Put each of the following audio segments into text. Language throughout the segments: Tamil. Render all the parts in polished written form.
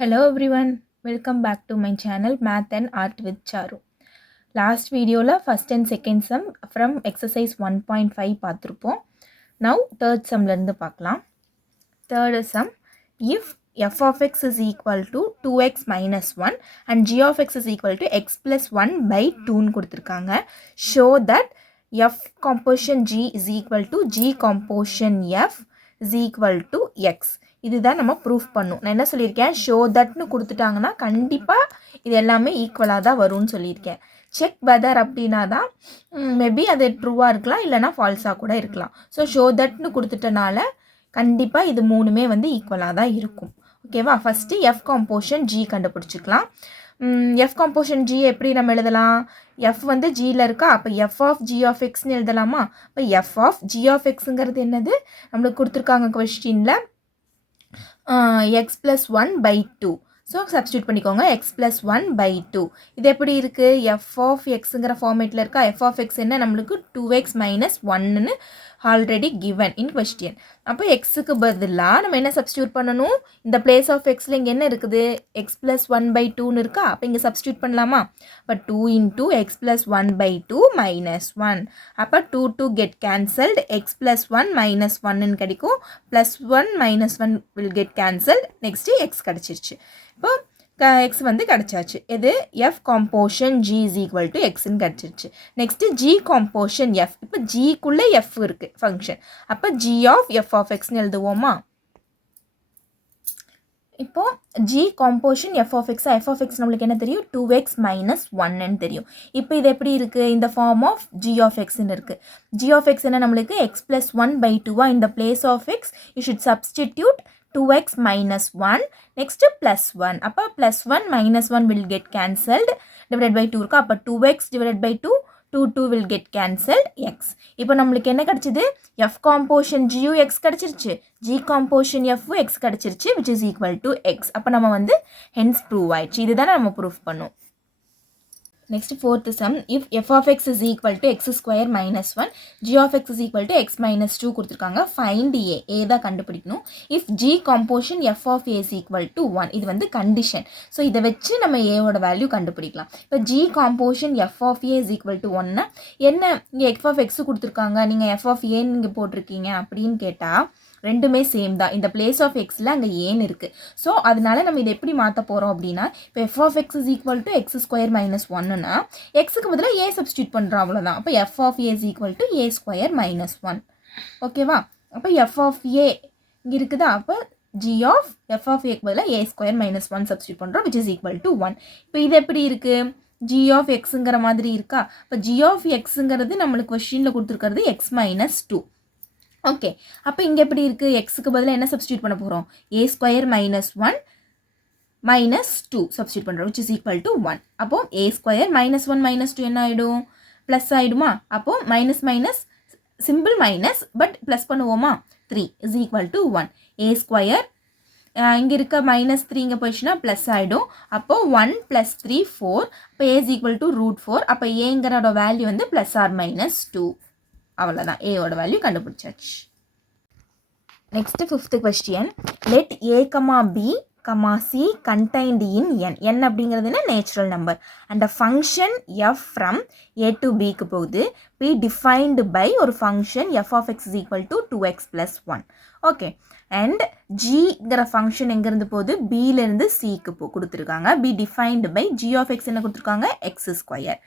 Hello everyone, welcome back to my channel Math and Art with Charu. Last video la first and second sum from exercise 1.5 பார்த்திருப்போம். Now third sum ல இருந்து பார்க்கலாம். Third sum, if f of x is equal to 2x minus 1 and g of x is equal to x plus 1 by 2 ன்னு கொடுத்திருக்காங்க. Show that f composition g is equal to g composition f is equal to x. இதுதான் நம்ம ப்ரூஃப் பண்ணும். நான் என்ன சொல்லியிருக்கேன், ஷோ தட்னு கொடுத்துட்டாங்கன்னா கண்டிப்பாக இது எல்லாமே ஈக்குவலாக தான் வரும்னு சொல்லியிருக்கேன். செக் வெதர் அப்படின்னா தான் மேபி அது ட்ரூவாக இருக்கலாம், இல்லைனா ஃபால்ஸாக கூட இருக்கலாம். ஸோ ஷோ தட்னு கொடுத்துட்டனால கண்டிப்பாக இது மூணுமே வந்து ஈக்குவலாக தான் இருக்கும். ஓகேவா? ஃபஸ்ட்டு எஃப் காம்போஷன் ஜி கண்டுபிடிச்சிக்கலாம். எஃப் காம்போஷன் ஜி எப்படி நம்ம எழுதலாம்? எஃப் வந்து ஜியில் இருக்கா, அப்போ எஃப் ஆஃப் ஜி ஆஃப் எக்ஸ்னு எழுதலாமா? அப்போ எஃப் ஆஃப் ஜி ஆஃப் எக்ஸுங்கிறது என்னது நம்மளுக்கு கொடுத்துருக்காங்க கொஸ்டினில் x plus 1 by 2. So substitute பண்ணிக்கோங்க, x plus 1 by 2. இது எப்படி இருக்குது? f of xங்கிற ஃபார்மேட்டில் இருக்கா. f of x என்ன நம்மளுக்கு 2x minus 1ன்னு ஆல்ரெடி கிவன் இன் கொஸ்டின். அப்போ எக்ஸுக்கு பதிலாக நம்ம என்ன சப்ஸ்டியூட் பண்ணணும்? இந்த பிளேஸ் ஆஃப் எக்ஸில் இங்கே என்ன இருக்குது? x plus 1 by 2ன்னு இருக்கா. அப்போ இங்கே சப்ஸ்டியூட் பண்ணலாமா? அப்போ 2 into x plus 1 by 2 minus 1. அப்போ 2 get cancelled, x plus 1 minus 1ன்னு கிடைக்கும். plus 1 minus 1 will get cancelled. Next x கிடச்சிருச்சு. இப்போ x வந்து கிடச்சாச்சு. இது f composition g is equal to xன்னு கிடச்சிருச்சு. Next g composition f. இப்போ gக்குள்ளே f இருக்குது ஃபங்க்ஷன். அப்போ g of f of xன்னு எழுதுவோமா? இப்போ g composition f of x, f of x நம்மளுக்கு என்ன தெரியும்? 2x minus 1ன்னு தெரியும். இப்போ இது எப்படி இருக்குது? இந்த ஃபார்ம் ஆஃப் g of xன்னு இருக்குது. g of x என்ன நம்மளுக்கு x plus 1 by 2 in the place of x you should substitute 2x minus 1, next plus 1. அப்போ plus 1 minus 1 will get cancelled, divided by 2 இருக்கா. அப்போ 2x divided by 2, 2 will get cancelled, x. இப்போ நம்மளுக்கு என்ன கிடச்சிது? f composition g x கிடச்சிருச்சு, g composition f x கிடச்சிருச்சு, which is equal to x. அப்போ நம்ம வந்து hence prove ஆயிடுச்சு. இதுதான் நம்ம proof பண்ணோம். Next fourth sum, if f of x is equal to x square minus 1, g of x is equal to x minus 2 கொடுத்துருக்காங்க. find a தான் கண்டுபிடிக்கணும். if g composition f of a is equal to 1, இது வந்து condition. ஸோ இதை வச்சு நம்ம a ஓட வேல்யூ கண்டுபிடிக்கலாம். இப்போ g composition f of a is equal to 1னா என்ன? இங்கே f of x கொடுத்துருக்காங்க, நீங்கள் f of a நீங்கள் போட்டிருக்கீங்க அப்படின்னு கேட்டால் ரெண்டுமே சேம் தான். இந்த பிளேஸ் ஆஃப் எக்ஸில் அங்கே ஏன்னு இருக்குது. ஸோ அதனால நம்ம இதை எப்படி மாற்ற போகிறோம் அப்படின்னா, இப்போ f of x is equal to x square minus ஒன்னுனா எக்ஸுக்கு பதிலாக ஏ சப்ஸ்டியூட் பண்ணுறோம், அவ்வளோதான். அப்போ f of a is equal to a square minus 1. ஓகேவா? அப்போ எஃப் ஆஃப் ஏ இங்கே இருக்குதா. அப்போ g ஆஃப் எஃப் ஆஃப் ஏக்கு பதிலாக ஏ ஸ்கொயர் மைனஸ் 1 சப்ஸ்டியூட் பண்ணுறோம், விச் இஸ் ஈக்குவல் டு 1. இப்போ இது எப்படி இருக்குது? g ஆஃப் எக்ஸுங்கிற மாதிரி இருக்கா. இப்போ g ஆஃப் எக்ஸுங்கிறது நம்மளுக்கு கொஸ்டினில் கொடுத்துருக்கிறது எக்ஸ் மைனஸ் 2. ஓகே, அப்போ இங்கே எப்படி இருக்குது? எக்ஸுக்கு பதிலாக என்ன சப்ஸ்டியூட் பண்ண போகிறோம்? ஏ ஸ்கொயர் மைனஸ் 1 மைனஸ் 2 சப்ஸ்டியூட் பண்ணுறோம், விச் இஸ் ஈக்குவல் டு 1. அப்போது ஏ ஸ்கொயர் மைனஸ் 1 மைனஸ் 2 என்ன ஆகிடும்? ப்ளஸ் ஆகிடுமா? அப்போது minus minus simple minus, but plus பண்ணுவோமா? 3 is equal to 1. A square இங்கே இருக்க மைனஸ் 3 இங்கே போயிடுச்சுன்னா ப்ளஸ் ஆகிடும். அப்போது 1 + 3 4. அப்போ ஏ இஸ் ஈக்குவல் டு √4. அப்போ ஏங்கிறோட வேல்யூ வந்து ப்ளஸ் ஆர் மைனஸ் 2. அவ்வளோதான், ஏயோட வேல்யூ கண்டுபிடிச்சாச்சு. Next fifth question, let a, b, c contained in n. n அப்படிங்கிறது என்ன? Natural number. And function f from a to bக்கு போகுது. be defined by ஒரு function f of x is equal to 2x plus 1. Okay, and ஜிங்கிற ஃபங்க்ஷன் எங்கேருந்து போகுது? பியிலேருந்து சிக்கு கொடுத்துருக்காங்க. be defined by g of x என்ன கொடுத்துருக்காங்க? x square.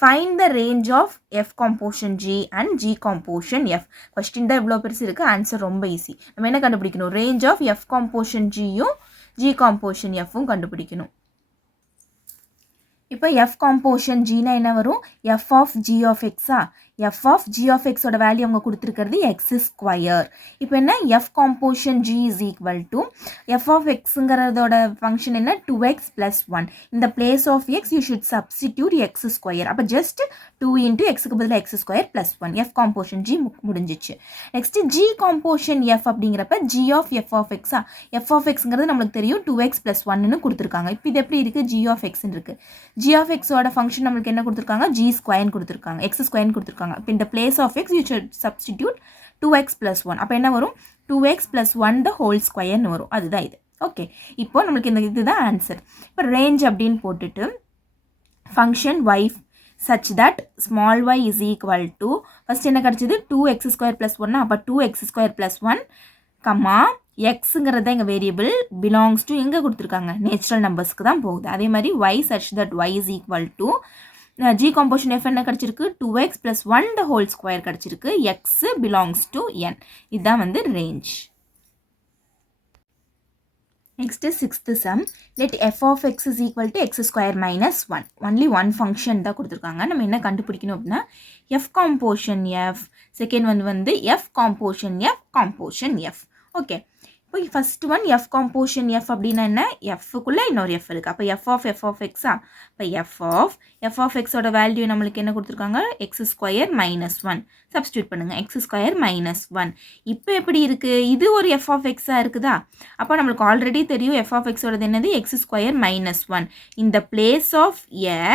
Find the range of f composition g and g composition f. Question தான் இவ்வளோ பெருசு இருக்குது, ஆன்சர் ரொம்ப ஈஸி. நம்ம என்ன கண்டுபிடிக்கணும்? ரேஞ்ச் ஆஃப் f composition gயும் g composition fவும் கண்டுபிடிக்கணும். இப்போ f composition gனா என்ன வரும்? f of g of x-ஆ? f of g of x-ஓட வேல்யூ அவங்க கொடுத்துருக்கிறது x ஸ்கொயர். இப்போ என்ன? f composition g is equal to f of xங்கிறதோட ஃபங்க்ஷன் என்ன? 2x plus 1. இந்த place of x you should substitute x square. அப்போ ஜஸ்ட் 2 into xக்கு பதில் x square plus 1. f composition g முடிஞ்சிச்சு. நெக்ஸ்ட் g composition f அப்படிங்கிறப்ப g of f of x-ஆ? f of xங்கிறது நம்மளுக்கு தெரியும் 2x plus 1ன்னு கொடுத்துருக்காங்க. இப்போ இது எப்படி இருக்குது? g of xன்னு இருக்குது. g of xோட ஃபங்க்ஷன் நம்மளுக்கு என்ன கொடுத்துருக்காங்க? g ஸ்கொயர்னு கொடுத்துருக்காங்க, x ஸ்கொயர்னு கொடுத்துருக்காங்க. இப்போ இந்த place of x you should substitute 2x plus 1. அப்போ என்ன வரும்? 2x plus 1 the whole squareன்னு வரும். அதுதான் இது. ஓகே, இப்போ நம்மளுக்கு இந்த இதுதான் ஆன்சர். இப்போ ரேஞ்ச் அப்படின்னு போட்டுட்டு function y such that small y is equal to first என்ன கிடச்சிது 2x² + 1 அப்போ 2x² + 1 கம்மா எக்ஸுங்கிறது இங்கே வேரியபிள் பிலாங்ஸ் டு எங்கே கொடுத்துருக்காங்க நேச்சுரல் நம்பர்ஸ்க்கு தான் போகுது. அதே மாதிரி y such that y is equal to g composition f என்ன கிடச்சிருக்கு 2x + 1 the whole square கிடச்சிருக்கு. x belongs to n. இதுதான் வந்து range. Next is sixth sum. Let f of x is equal to x square minus 1. Only one function தான் கொடுத்துருக்காங்க. நம்ம என்ன கண்டுபிடிக்கணும் அப்படின்னா f composition f, second one வந்து f composition f. ஓகே, இப்போ first one f composition f அப்படின்னா என்ன, fக்குள்ளே இன்னொரு f இருக்குது. அப்போ f of x அப்போ f of x ஓட வேல்யூ நம்மளுக்கு என்ன கொடுத்துருக்காங்க x² - 1 சப்ஸ்டியூட் பண்ணுங்கள் x² - 1. இப்போ எப்படி இருக்குது, இது ஒரு f of x இருக்குதா, அப்போ நம்மளுக்கு ஆல்ரெடி தெரியும் f of x ஓடது என்னது x² - 1. இந்த பிளேஸ் ஆஃப்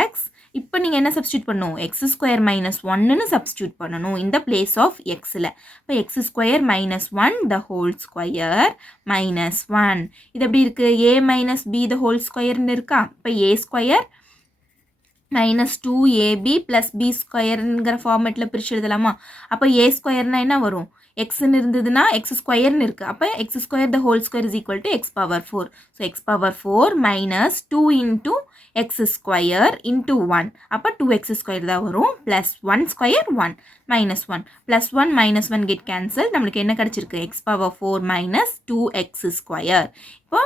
x இப்போ நீங்கள் என்ன சப்ஸ்டியூட் பண்ணணும் x² - 1ன்னு சப்ஸ்டியூட் பண்ணணும் இந்த பிளேஸ் ஆஃப் எக்ஸில். இப்போ x² - 1 the whole square minus 1. இது எப்படி இருக்குது a minus b the whole squareன்னு இருக்கா. இப்போ a² minus 2ab plus b²ங்கிற ஃபார்மேட்டில் பிரித்து எழுதலாமா. அப்போ a² என்ன வரும் எக்ஸ்ன்னு இருந்ததுன்னா x²ன்னு இருக்குது. அப்போ x² the whole square is equal to x⁴. So x⁴ minus 2 into x² into 1. அப்போ 2x² தான் வரும் plus 1² 1 minus 1 plus 1 minus 1 get cancel. நம்மளுக்கு என்ன கிடச்சிருக்கு x⁴ minus 2x². இப்போ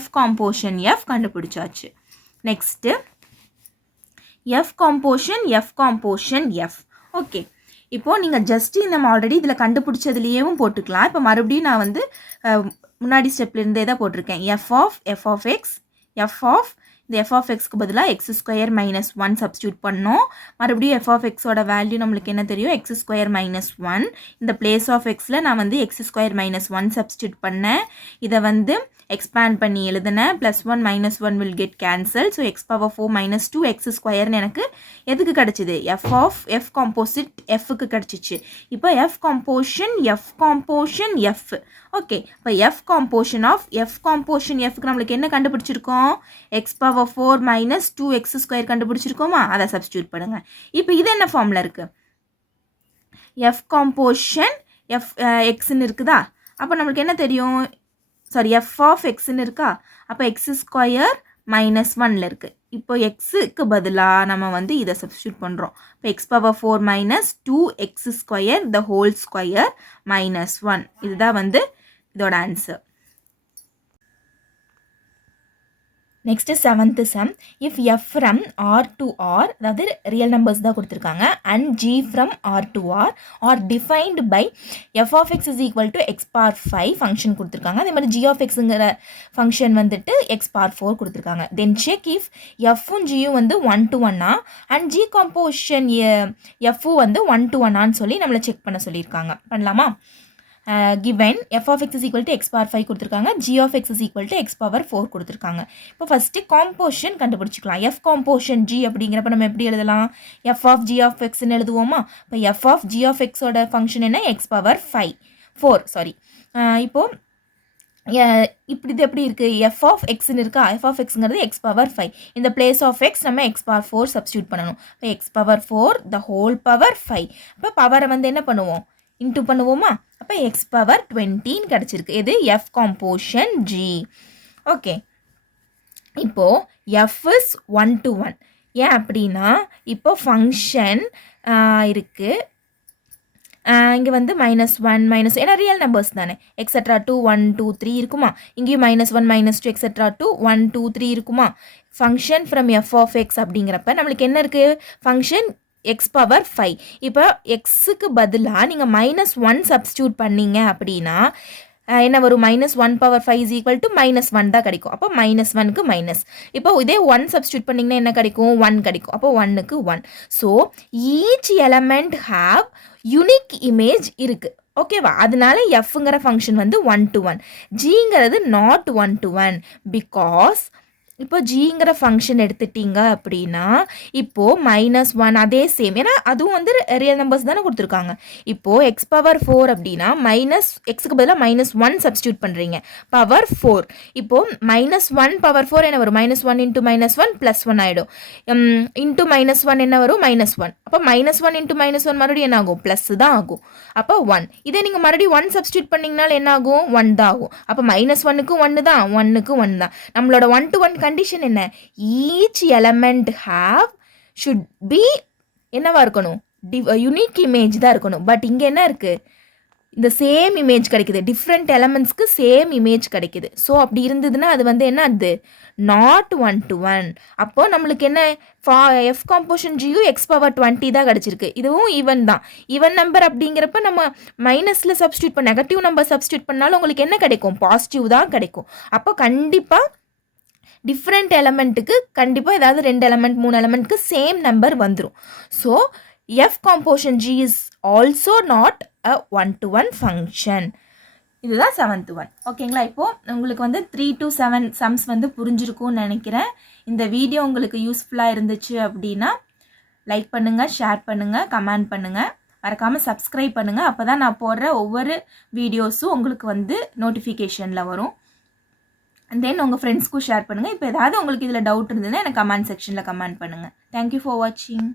f composition f கண்டுபிடிச்சாச்சு. Next f composition f. Okay, இப்போது நீங்கள் ஜஸ்ட்டு நம்ம ஆல்ரெடி இதில் கண்டுபிடிச்சதுலேயும் போட்டுக்கலாம். இப்போ மறுபடியும் நான் வந்து முன்னாடி ஸ்டெப்லேருந்தே தான் போட்டிருக்கேன் f of x இந்த f of xக்கு பதிலாக x² - 1 சப்ஸ்டியூட் பண்ணோம். மறுபடியும் f of xோட வேல்யூ நம்மளுக்கு என்ன தெரியும் x² - 1. இந்த பிளேஸ் ஆஃப் எக்ஸில் நான் வந்து x² - 1 சப்ஸ்டியூட் பண்ணேன். இதை வந்து எக்ஸ்பேண்ட் பண்ணி எழுதுனேன். +1 - 1 will get cancelled. So x⁴ minus 2x² எனக்கு எதுக்கு கிடச்சிது f composite fக்கு கிடச்சிச்சு. இப்போ f composition f. ஓகே, இப்போ f composition fக்கு நம்மளுக்கு என்ன கண்டுபிடிச்சிருக்கோம் x⁴ minus 2x² கண்டுபிடிச்சிருக்கோமா, அதை சப்ஸ்டியூட் பண்ணுங்க. இப்போ இது என்ன ஃபார்மில் இருக்குது f composition xன்னு இருக்குதா. அப்போ நம்மளுக்கு என்ன தெரியும் f of xன்னு இருக்கா. அப்போ x² - 1ல் இருக்குது. இப்போ எக்ஸுக்கு பதிலாக நம்ம வந்து இதை சப்ஸ்டியூட் பண்ணுறோம். இப்போ x⁴ minus 2x² the whole square minus 1. இதுதான் வந்து இதோட answer. Next seventh sum. If f from r to r, அதாவது ரியல் நம்பர்ஸ் தான் கொடுத்துருக்காங்க, and g from r to r are defined by f of x is equal to x⁴ function கொடுத்துருக்காங்க. அதே மாதிரி g of xங்கிற ஃபங்க்ஷன் வந்துட்டு x⁴ கொடுத்துருக்காங்க. தென் செக் இஃப் எஃப்பும் ஜியும் வந்து 1:1 அண்ட் g composition எஃப்பும் வந்து 1:1 சொல்லி நம்மளை செக் பண்ண சொல்லியிருக்காங்க. பண்ணலாமா. given f of x is equal to x⁴ கொடுத்துருக்காங்க, g of x is equal to x⁴ கொடுத்துருக்காங்க. இப்போ ஃபஸ்ட்டு காம்போசிஷன் கண்டுபிடிச்சிக்கலாம். f composition g அப்படிங்கிறப்ப நம்ம எப்படி எழுதலாம் f of g of xன்னு எழுதுவோமா. இப்போ f of g of xோட ஃபங்க்ஷன் என்ன x⁴ சாரி. இப்போது இப்படி இது எப்படி இருக்குது f of xன்னு இருக்கா. f of xங்கிறது x⁴. இந்த பிளேஸ் ஆஃப் x நம்ம x⁴ சப்ஸ்டியூட் பண்ணணும். இப்போ x⁴ the whole power 5. இப்போ பவரை வந்து என்ன பண்ணுவோம் இன்ட்டு பண்ணுவோமா. அப்போ x⁻20 கிடச்சிருக்கு. இது f composition g. ஓகே, இப்போது f is 1:1. ஏன் அப்படின்னா இப்போ ஃபங்க்ஷன் இருக்குது, இங்கே வந்து -1 ஏன்னா ரியல் நம்பர்ஸ் தானே, எக்ஸட்ரா 2 1 2 3 இருக்குமா. இங்கேயும் -1 -2 எக்ஸட்ரா 2 1 2 3 இருக்குமா. Function from f of x அப்படிங்கிறப்ப நம்மளுக்கு என்ன இருக்குது ஃபங்க்ஷன் x⁴. இப்போ எக்ஸுக்கு பதிலாக நீங்கள் -1 சப்ஸ்டியூட் பண்ணீங்க அப்படின்னா என்ன வரும் -1⁴ is equal to -1 தான் கிடைக்கும். அப்போ -1க்கு மைனஸ். இப்போ இதே 1 சப்ஸ்டியூட் பண்ணிங்கன்னா என்ன கிடைக்கும் 1 கிடைக்கும். அப்போ 1க்கு 1. So each element have unique image இருக்குது. ஓகேவா, அதனால எஃப்ங்கிற ஃபங்க்ஷன் வந்து 1:1. ஜிங்கிறது நாட் 1:1 பிகாஸ் இப்போ ஜிங்கிற ஃபங்க்ஷன் எடுத்துட்டீங்க அப்படின்னா இப்போது -1 அதே சேம், ஏன்னா அதுவும் வந்து ரியல் நம்பர்ஸ் தானே கொடுத்துருக்காங்க. இப்போது x⁴ அப்படின்னா எக்ஸுக்கு பதிலாக -1 சப்ஸ்டியூட் பண்ணுறீங்க, பவர் 4. இப்போது -1 பவர் 4 என்ன வரும், -1 × -1 +1 ஆகிடும். இன்ட்டு -1 என்ன வரும், -1. அப்போ -1 × -1 மறுபடியும் என்ன ஆகும், ப்ளஸ் தான் ஆகும். அப்போ 1. இதே நீங்கள் மறுபடியும் 1 சப்ஸ்டியூட் பண்ணிங்கனால என்ன ஆகும், 1 தான் ஆகும். அப்போ -1க்கு 1 தான், 1க்கு 1 தான். நம்மளோட 1 to 1 கண்டிஷன் என்ன, ஈச் எலமெண்ட் ஷுட் பி என்னவா இருக்கணும், யூனிக் இமேஜ் தான் இருக்கணும். பட் இங்கே என்ன இருக்குது, இந்த சேம் இமேஜ் கிடைக்குது, டிஃப்ரெண்ட் எலமெண்ட்ஸ்க்கு சேம் இமேஜ் கிடைக்குது. ஸோ அப்படி இருந்ததுன்னா அது வந்து என்ன, அது நாட் 1 to 1. அப்போ நம்மளுக்கு என்ன, எஃப் காம்போசிஷன் ஜியும் x⁻20 தான் கிடச்சிருக்கு. இதுவும் ஈவன் தான். ஈவன் நம்பர் அப்படிங்கிறப்ப நம்ம மைனஸில் சப்ஸ்டியூட் பண்ண, நெகட்டிவ் நம்பர் சப்ஸ்டியூட் பண்ணாலும் உங்களுக்கு என்ன கிடைக்கும், பாசிட்டிவ் தான் கிடைக்கும். அப்போ கண்டிப்பாக டிஃப்ரெண்ட் எலமெண்ட்டுக்கு கண்டிப்பாக ஏதாவது 2 எலமெண்ட் 3 எலமெண்ட்க்கு சேம் நம்பர் வந்துடும். So F composition G is also not a 1 to 1 function. இதுதான் 7th one. ஓகேங்களா? இப்போது உங்களுக்கு வந்து 3 to 7 சம்ஸ் வந்து புரிஞ்சிருக்கும்னு நினைக்கிறேன். இந்த வீடியோ உங்களுக்கு யூஸ்ஃபுல்லாக இருந்துச்சு அப்படின்னா லைக் பண்ணுங்கள், ஷேர் பண்ணுங்கள், கமெண்ட் பண்ணுங்கள், மறக்காமல் சப்ஸ்கிரைப் பண்ணுங்கள். அப்போ தான் நான் போடுற ஒவ்வொரு வீடியோஸும் உங்களுக்கு வந்து நோட்டிஃபிகேஷனில் வரும். தென் உங்கள் ஃப்ரெண்ட்ஸ்க்கும் ஷேர் பண்ணுங்கள். இப்போ ஏதாவது உங்களுக்கு இதில் டவுட் இருந்ததுன்னா எனக்கு கமெண்ட் செக்ஷனில் கமெண்ட் பண்ணுங்கள். தேங்க்யூ ஃபார் வாட்சிங்.